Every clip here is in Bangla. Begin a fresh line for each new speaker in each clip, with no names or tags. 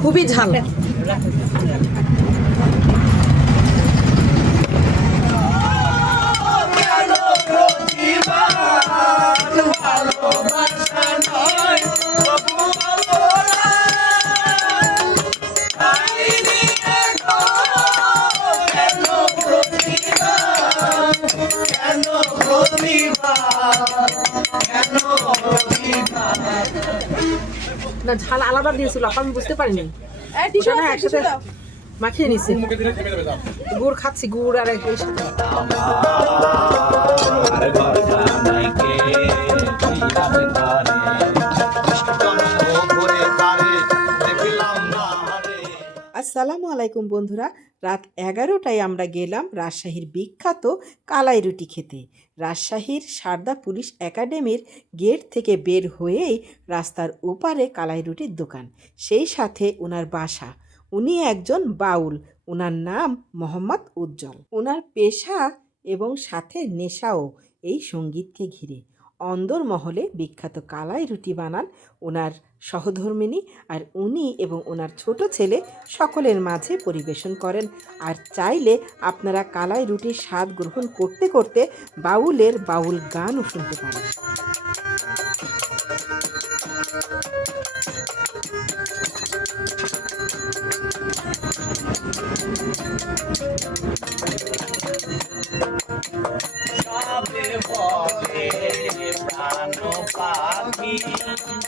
খুবই ঝাল। না ঝাল আলাদা দিয়েছিল আপা আমি বুঝতে পারিনি। একসাথে মাখিয়ে নিছি। গুড় খাচ্ছি গুড় আর এর আসসালামু আলাইকুম বন্ধুরা রাত এগারোটায় আমরা গেলাম রাজশাহীর বিখ্যাত কালাই রুটি খেতে। রাজশাহীর সারদা পুলিশ একাডেমির গেট থেকে বের হয়েই রাস্তার ওপারে কালাই রুটির দোকান। সেই সাথে ওনার বাসা। উনি একজন বাউল। ওনার নাম মোহাম্মদ উজ্জ্বল। ওনার পেশা এবং সাথে নেশাও এই সঙ্গীতকে ঘিরে। অন্দর মহলে বিখ্যাত কালাই রুটি বানান ওনার সহধর্মিনী আর উনি এবং ওনার ছোট ছেলে সকলের মাঝে পরিবেশন করেন। আর চাইলে আপনারা কালাই রুটির স্বাদ গ্রহণ করতে করতে বাউলের বাউল গানও শুনতে পারেন।
প্রাণ পাখি।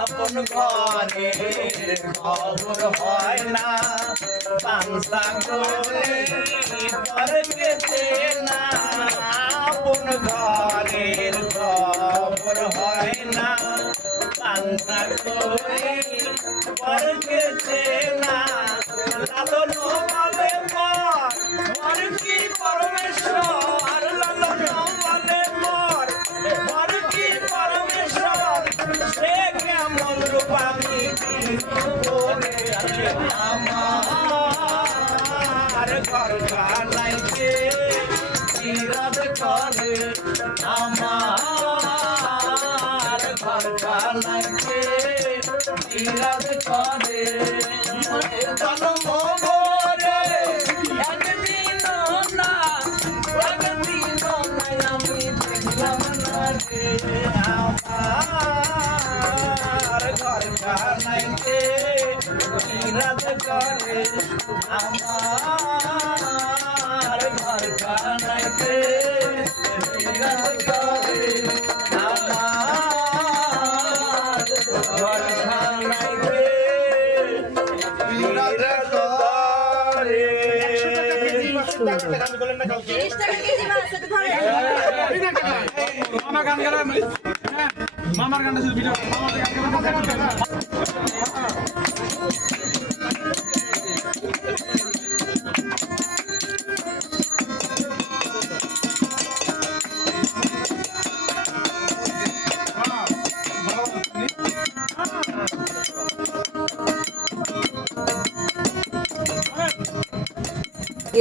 আপন ঘরে খবর হয় না পাংসা করে না আপন ঘরের খবর হয় না। পাংসা করে পরকেতে না লালন বলে মর মর কি পরমেশ্বর লালন বলে মর মর কি পরমেশ্বর সে কেমন রূপামি করে আমার ঘর কানাইকে বিরাজ করে আমার কানাইকে বিরাজ করে। জন্ম ভরে। একদিন না একদিন নাই, আমি আমার ঘর কানাইকে বিরাজ করে। আমার
মামা গান গেলাম। মামার গানটা শুধু ভিডিও মামার গান গেলে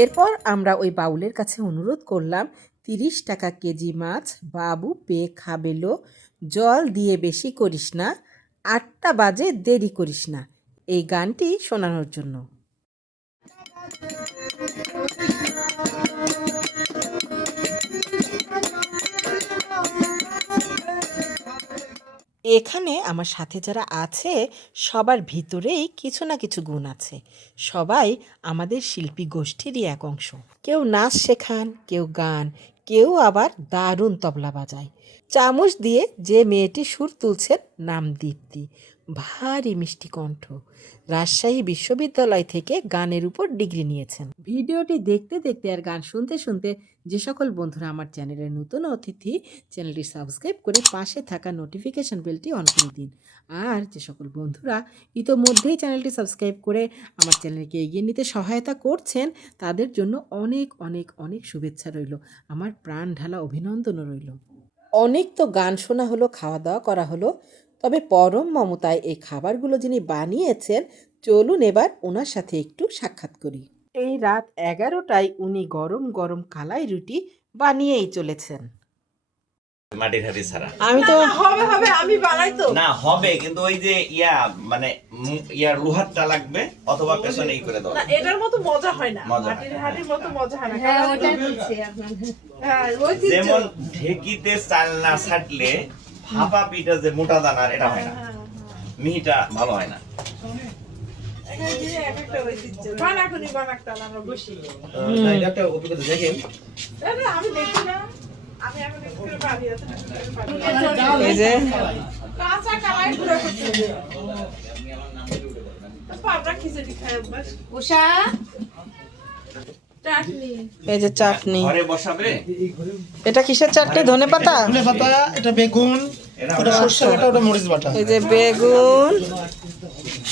এরপর আমরা ওই বাউলের কাছে অনুরোধ করলাম, তিরিশ টাকা কেজি মাছ, বাবু পেয়ে খাবেলো জল দিয়ে বেশি করিস না, আটটা বাজে দেরি করিস না। এই গানটি শোনানোর জন্য। এখানে আমার সাথে যারা আছে, সবার ভিতরেই কিছু না কিছু গুণ আছে। সবাই আমাদের শিল্পী গোষ্ঠীরই এক অংশ। কেউ নাচ শেখান, কেউ গান, কেউ আবার দারুণ তবলা বাজায়। চামচ দিয়ে যে মেয়েটি সুর তুলছেন, নাম দীপ্তি। ভারী মিষ্টি কণ্ঠ। রাজশাহী বিশ্ববিদ্যালয় থেকে গানের উপর ডিগ্রি নিয়েছেন। ভিডিওটি দেখতে দেখতে আর গান শুনতে শুনতে যে সকল বন্ধুরা আমার চ্যানেলের নতুন অতিথি, চ্যানেলটি সাবস্ক্রাইব করে পাশে থাকা নোটিফিকেশন বেলটি অন করে দিন। আর যে সকল বন্ধুরা ইতোমধ্যেই চ্যানেলটি সাবস্ক্রাইব করে আমার চ্যানেলকে এগিয়ে নিতে সহায়তা করছেন, তাদের জন্য অনেক অনেক অনেক শুভেচ্ছা রইল। আমার প্রাণ ঢালা অভিনন্দনও রইল। অনেক তো গান শোনা হলো খাওয়া দাওয়া করা হলো তবে পরম মমতায় এই খাবারগুলো যিনি বানিয়েছেন চলুন এবার ওনার সাথে একটু সাক্ষাৎ করি। এই রাত এগারোটায় উনি গরম গরম কালাই রুটি বানিয়েই চলেছেন।
মাটির হাড়ি ছাড়া।
আমি তো
হবে হবে আমি বানাই তো।
না হবে কিন্তু ওই যে ইয়া মানে ইয়ার লোহারটা লাগবে অথবা পেছনে ই করে দাও।
না এটার মতো মজা হয় না।
মজা
মাটির হাড়ির মতো মজা হয় না হ্যাঁ ওটাই বলছি হ্যাঁ।
যেমন ঢেকিতে চাল না ছাটলে ভাপা পিঠা যে মোটা দানার এটা হয় না।
হ্যাঁ,
মিহিটা ভালো হয় না।
এক
এই যে।
চাটনি।
এটা কিসের চাটনি? ধনে পাতা?
ধনে পাতা এটা বেগুন ওটা সর্ষে বাটা ওটা মরিচ বাটা।
এই যে বেগুন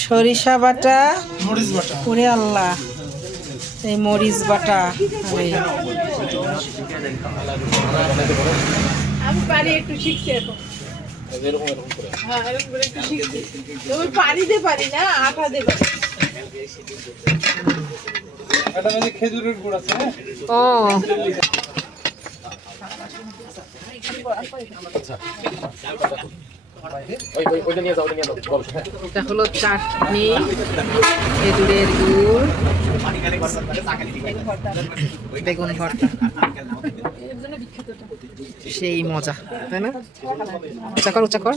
সরিষা বাটা
মরিচ বাটা।
ওরে আল্লাহ এই মরিচ বাটা।
আমি পারি একটু শিখছি এখন। হ্যাঁ এরকম করে একটু শিখছি। তবে পানি দিয়ে পারি না আটা দিয়ে পারি।
খেজুরের গুড় আছে হ্যাঁ?
ও। এটা হলো চাটনি খেজুরের গুড়। বেগুন ভর্তা। সেই মজা তাই না? উঁচা কর উঁচা কর।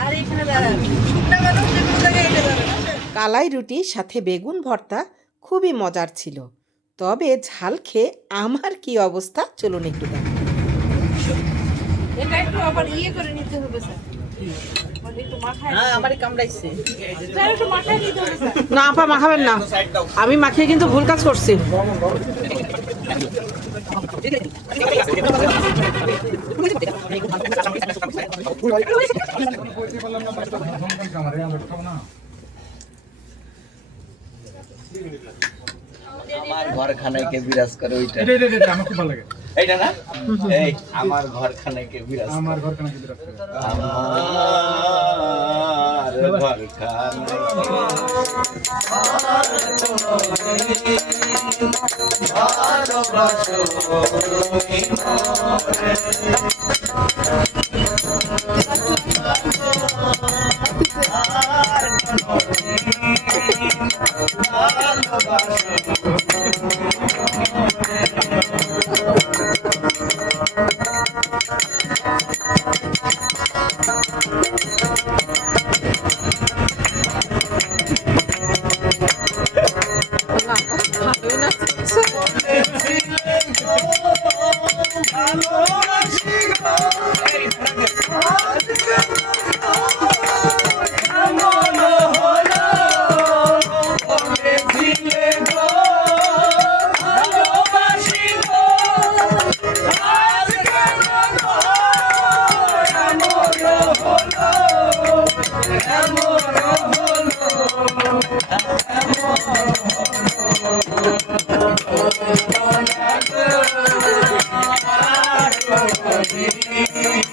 আর এখানে দাঁড়ান শুকনা মানুষ যে কোনো জায়গায় এটা দাঁড়ান
কালাই রুটি সাথে বেগুন ভর্তা খুবই মজার ছিল। তবে ঝাল খেয়ে আমার কি অবস্থা? চলুন একটু দেখ।
এটা একটু আবার ইয়ে করে নিতে হবে স্যার। স্যার
না আপা মাখাবেন না। আমি মাখিয়ে কিন্তু ভুল কাজ করছি।
আমার ঘর খানাইকে বিরাজ করে ওইটা?
এটা এটা আমার খুব ভালো লাগে।
এইটা না? এই আমার ঘর খানাইকে বিরাজ
আমার ঘর কেন কি রাখতে
আমার ঘর খানাইকে
ভালোবাসো Oh,